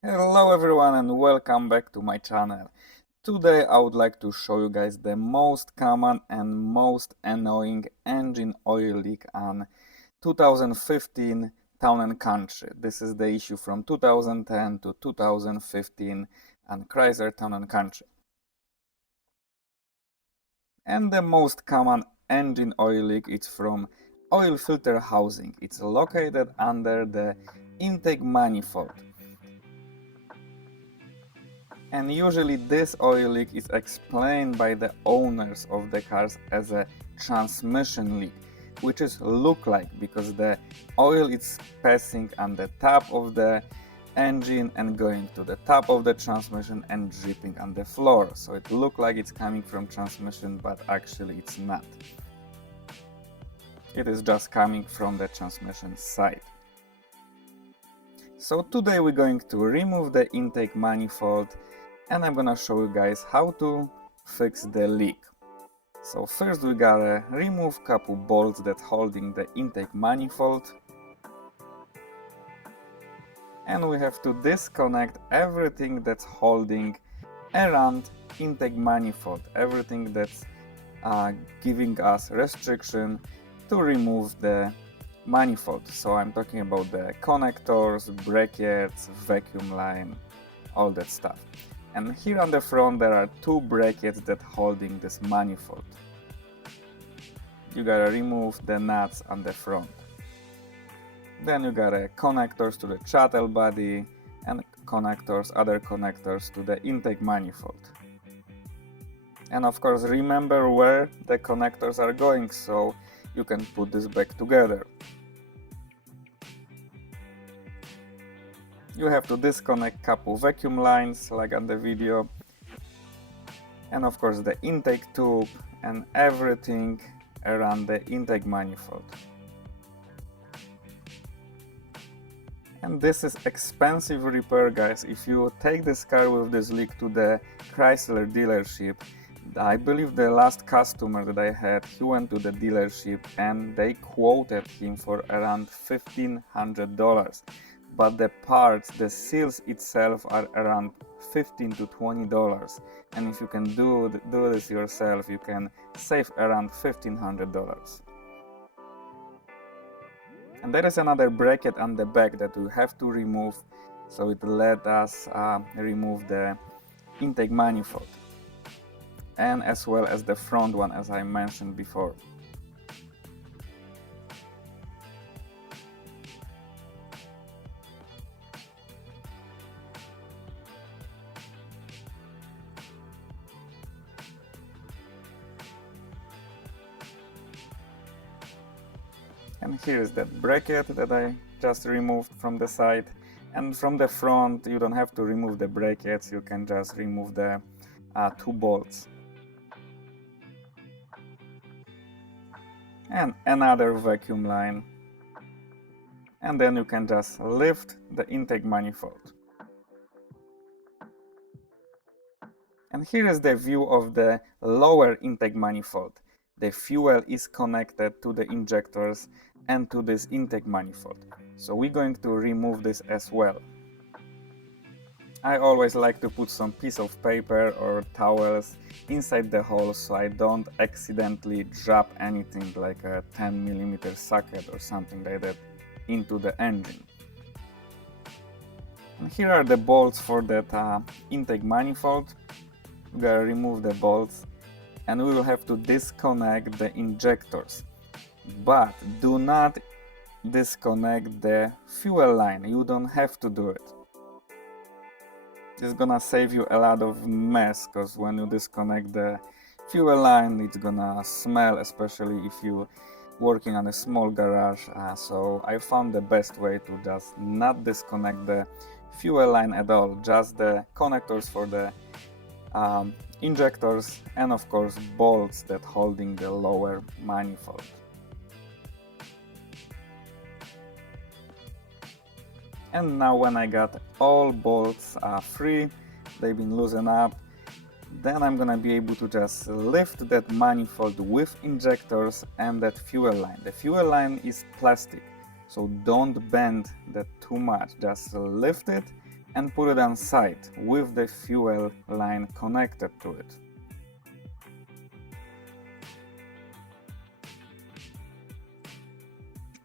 Hello everyone and welcome back to my channel. Today I would like to show you guys the most common and most annoying engine oil leak on 2015 Town & Country. This is the issue from 2010 to 2015 on Chrysler Town & Country. And the most common engine oil leak is from oil filter housing. It's located under the intake manifold. And usually this oil leak is explained by the owners of the cars as a transmission leak, which is look like because the oil is passing on the top of the engine and going to the top of the transmission and dripping on the floor. So it looks like it's coming from transmission, but actually it's not. It is just coming from the transmission side. So today we're going to remove the intake manifold and I'm gonna show you guys how to fix the leak. So first we gotta remove couple bolts that holding the intake manifold, and we have to disconnect everything that's holding around intake manifold, everything that's giving us restriction to remove the manifold. So I'm talking about the connectors, brackets, vacuum line, all that stuff. And here on the front there are two brackets that holding this manifold. You gotta remove the nuts on the front. Then you gotta connectors to the throttle body and other connectors to the intake manifold. And of course remember where the connectors are going so you can put this back together. You have to disconnect couple vacuum lines like on the video, and of course the intake tube and everything around the intake manifold. And this is expensive repair, guys. If you take this car with this leak to the Chrysler dealership, I believe the last customer that I had, he went to the dealership and they quoted him for around $1,500. But the parts, the seals itself are around $15 to $20, and if you can do this yourself, you can save around $1,500. And there is another bracket on the back that we have to remove, so it let us remove the intake manifold, and as well as the front one, as I mentioned before. And here is that bracket that I just removed from the side. And from the front, you don't have to remove the brackets, you can just remove the two bolts. And another vacuum line. And then you can just lift the intake manifold. And here is the view of the lower intake manifold. The fuel is connected to the injectors and to this intake manifold. So we're going to remove this as well. I always like to put some piece of paper or towels inside the hole so I don't accidentally drop anything like a 10mm socket or something like that into the engine. And here are the bolts for that intake manifold. We gotta remove the bolts and we will have to disconnect the injectors, but do not disconnect the fuel line. You don't have to do it. It's gonna save you a lot of mess, because when you disconnect the fuel line it's gonna smell, especially if you're working on a small garage. So I found the best way to just not disconnect the fuel line at all, just the connectors for the injectors and of course bolts that holding the lower manifold. And now when I got all bolts free, they've been loosened up, then I'm gonna be able to just lift that manifold with injectors and that fuel line. The fuel line is plastic, so don't bend that too much, just lift it and put it on site with the fuel line connected to it.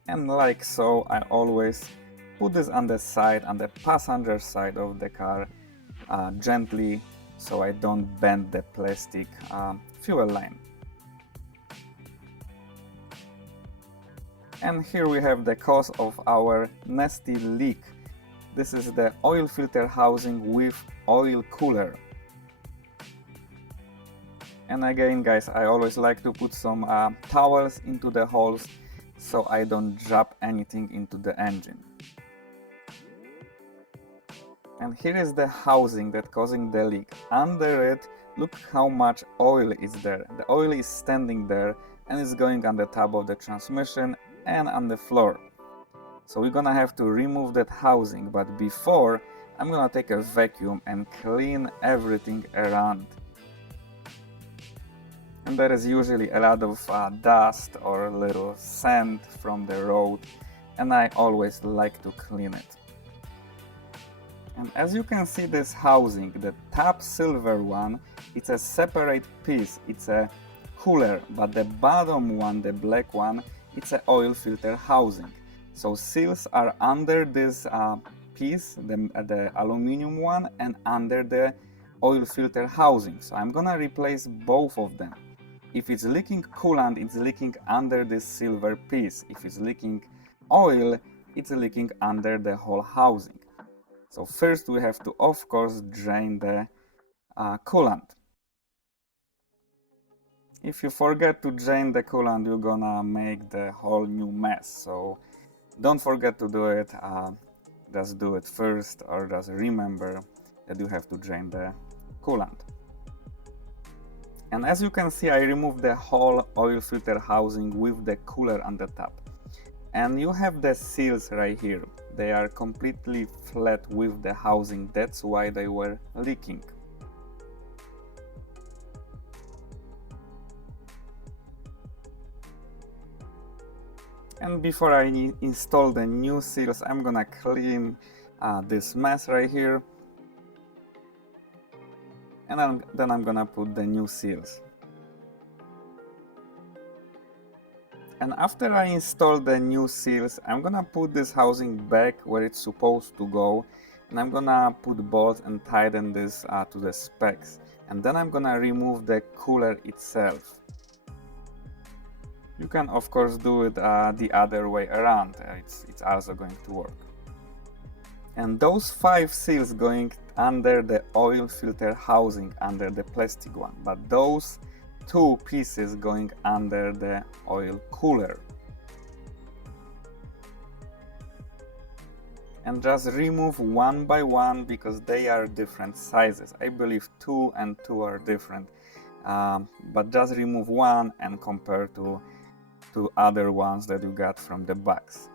And like so, I always put this on the side, on the passenger side of the car, gently, so I don't bend the plastic fuel line. And here we have the cause of our nasty leak. This is the oil filter housing with oil cooler. And again, guys, I always like to put some towels into the holes so I don't drop anything into the engine. And here is the housing that's causing the leak. Under it, look how much oil is there. The oil is standing there and is going on the top of the transmission and on the floor. So we're gonna have to remove that housing, but before, I'm gonna take a vacuum and clean everything around. And there is usually a lot of dust or little sand from the road, and I always like to clean it. And as you can see, this housing, the top silver one, it's a separate piece, it's a cooler, but the bottom one, the black one, it's an oil filter housing. So seals are under this piece, the aluminum one, and under the oil filter housing. So I'm gonna replace both of them. If it's leaking coolant, it's leaking under this silver piece. If it's leaking oil, it's leaking under the whole housing. So first we have to, of course, drain the coolant. If you forget to drain the coolant, you're gonna make the whole new mess. So don't forget to do it. Just do it first, or just remember that you have to drain the coolant. And as you can see, I removed the whole oil filter housing with the cooler on the top. And you have the seals right here. They are completely flat with the housing. That's why they were leaking. And before I install the new seals, I'm gonna clean this mess right here. And then I'm gonna put the new seals. And after I install the new seals, I'm gonna put this housing back where it's supposed to go. And I'm gonna put bolts and tighten this to the specs. And then I'm gonna remove the cooler itself. You can of course do it the other way around, it's also going to work. And those 5 seals going under the oil filter housing, under the plastic one, but those 2 pieces going under the oil cooler. And just remove one by one because they are different sizes. I believe 2 and 2 are different, but just remove one and compare to other ones that you got from the box.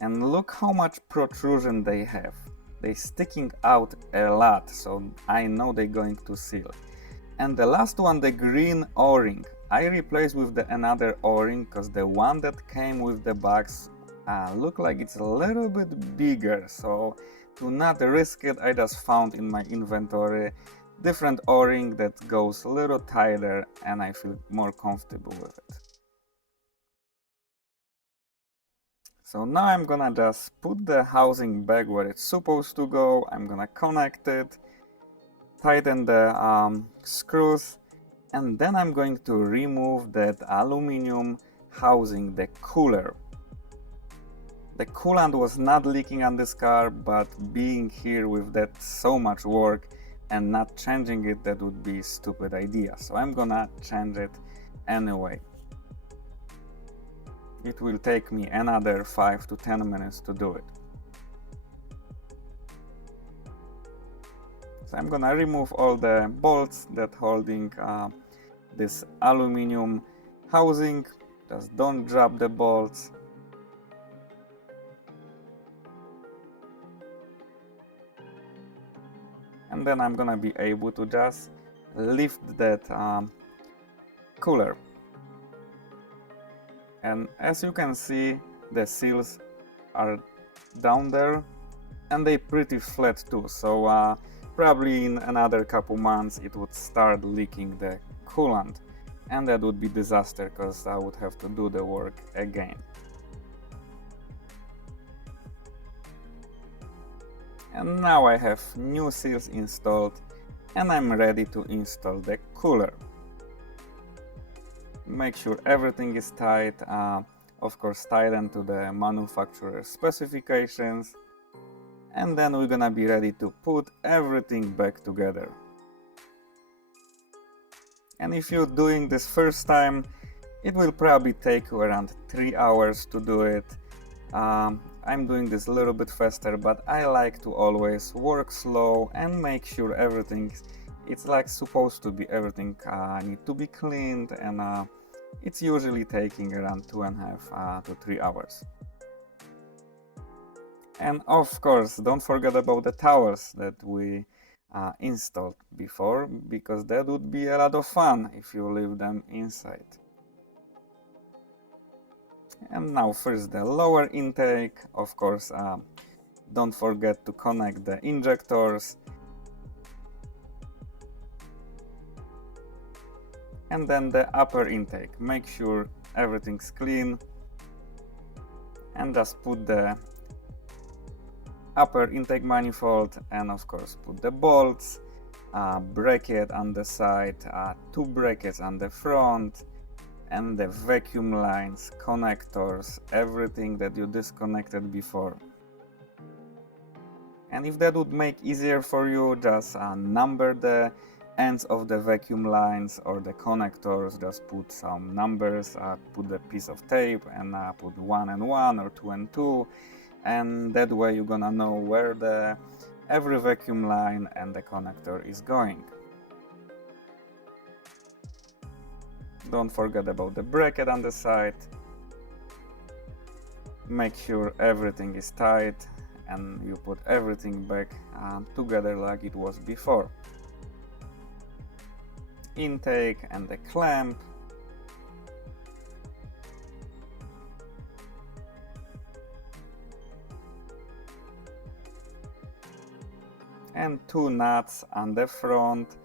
And look how much protrusion they have. They're sticking out a lot, so I know they're going to seal. And the last one, the green O-ring, I replaced with another O-ring because the one that came with the box looked like it's a little bit bigger. So to not risk it, I just found in my inventory different O-ring that goes a little tighter, and I feel more comfortable with it. So now I'm gonna just put the housing back where it's supposed to go. I'm gonna connect it, tighten the screws, and then I'm going to remove that aluminum housing, the cooler. The coolant was not leaking on this car, but being here with that so much work and not changing it, that would be a stupid idea. So I'm gonna change it anyway. It will take me another 5 to 10 minutes to do it. So I'm gonna remove all the bolts that holding this aluminum housing. Just don't drop the bolts. And then I'm gonna be able to just lift that cooler. And as you can see, the seals are down there. and they pretty flat too, so probably in another couple months it would start leaking the coolant, and that would be disaster because I would have to do the work again. And now I have new seals installed and I'm ready to install the cooler. Make sure everything is tight, of course tighten to the manufacturer specifications, and then we're gonna be ready to put everything back together. And if you're doing this first time, it will probably take you around 3 hours to do it. I'm doing this a little bit faster, but I like to always work slow and make sure everything it's like supposed to be. Everything need to be cleaned, and it's usually taking around 2.5 to 3 hours. And of course, don't forget about the towels that we installed before, because that would be a lot of fun if you leave them inside. And now first the lower intake. Of course, don't forget to connect the injectors. And then the upper intake. Make sure everything's clean. And just put the upper intake manifold, and of course put the bolts, bracket on the side, 2 brackets on the front, and the vacuum lines, connectors, everything that you disconnected before. And if that would make easier for you, just number the ends of the vacuum lines or the connectors. Just put some numbers, put a piece of tape and put 1 and 1 or 2 and 2, and that way you're gonna know where every vacuum line and the connector is going. Don't forget about the bracket on the side. Make sure everything is tight and you put everything back together like it was before. Intake and the clamp. And 2 nuts on the front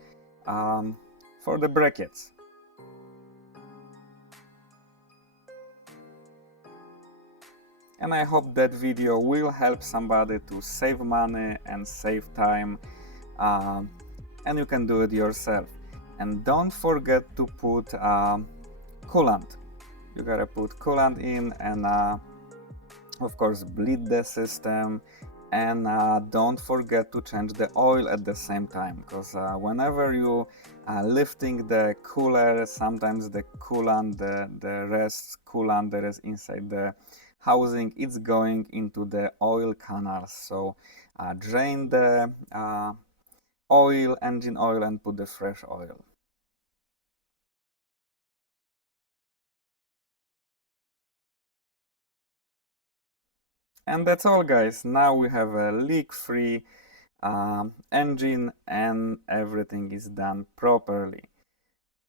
for the brackets. And I hope that video will help somebody to save money and save time, and you can do it yourself. And don't forget to put coolant. You gotta put coolant in, and of course bleed the system, and don't forget to change the oil at the same time, because whenever you lifting the cooler, sometimes the coolant, the rest coolant that is inside the housing, it's going into the oil canals. So drain the oil, engine oil, and put the fresh oil. And that's all, guys. Now we have a leak-free engine and everything is done properly.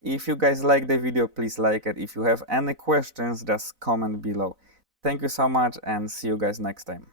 If you guys like the video, please like it. If you have any questions, just comment below. Thank you so much and see you guys next time.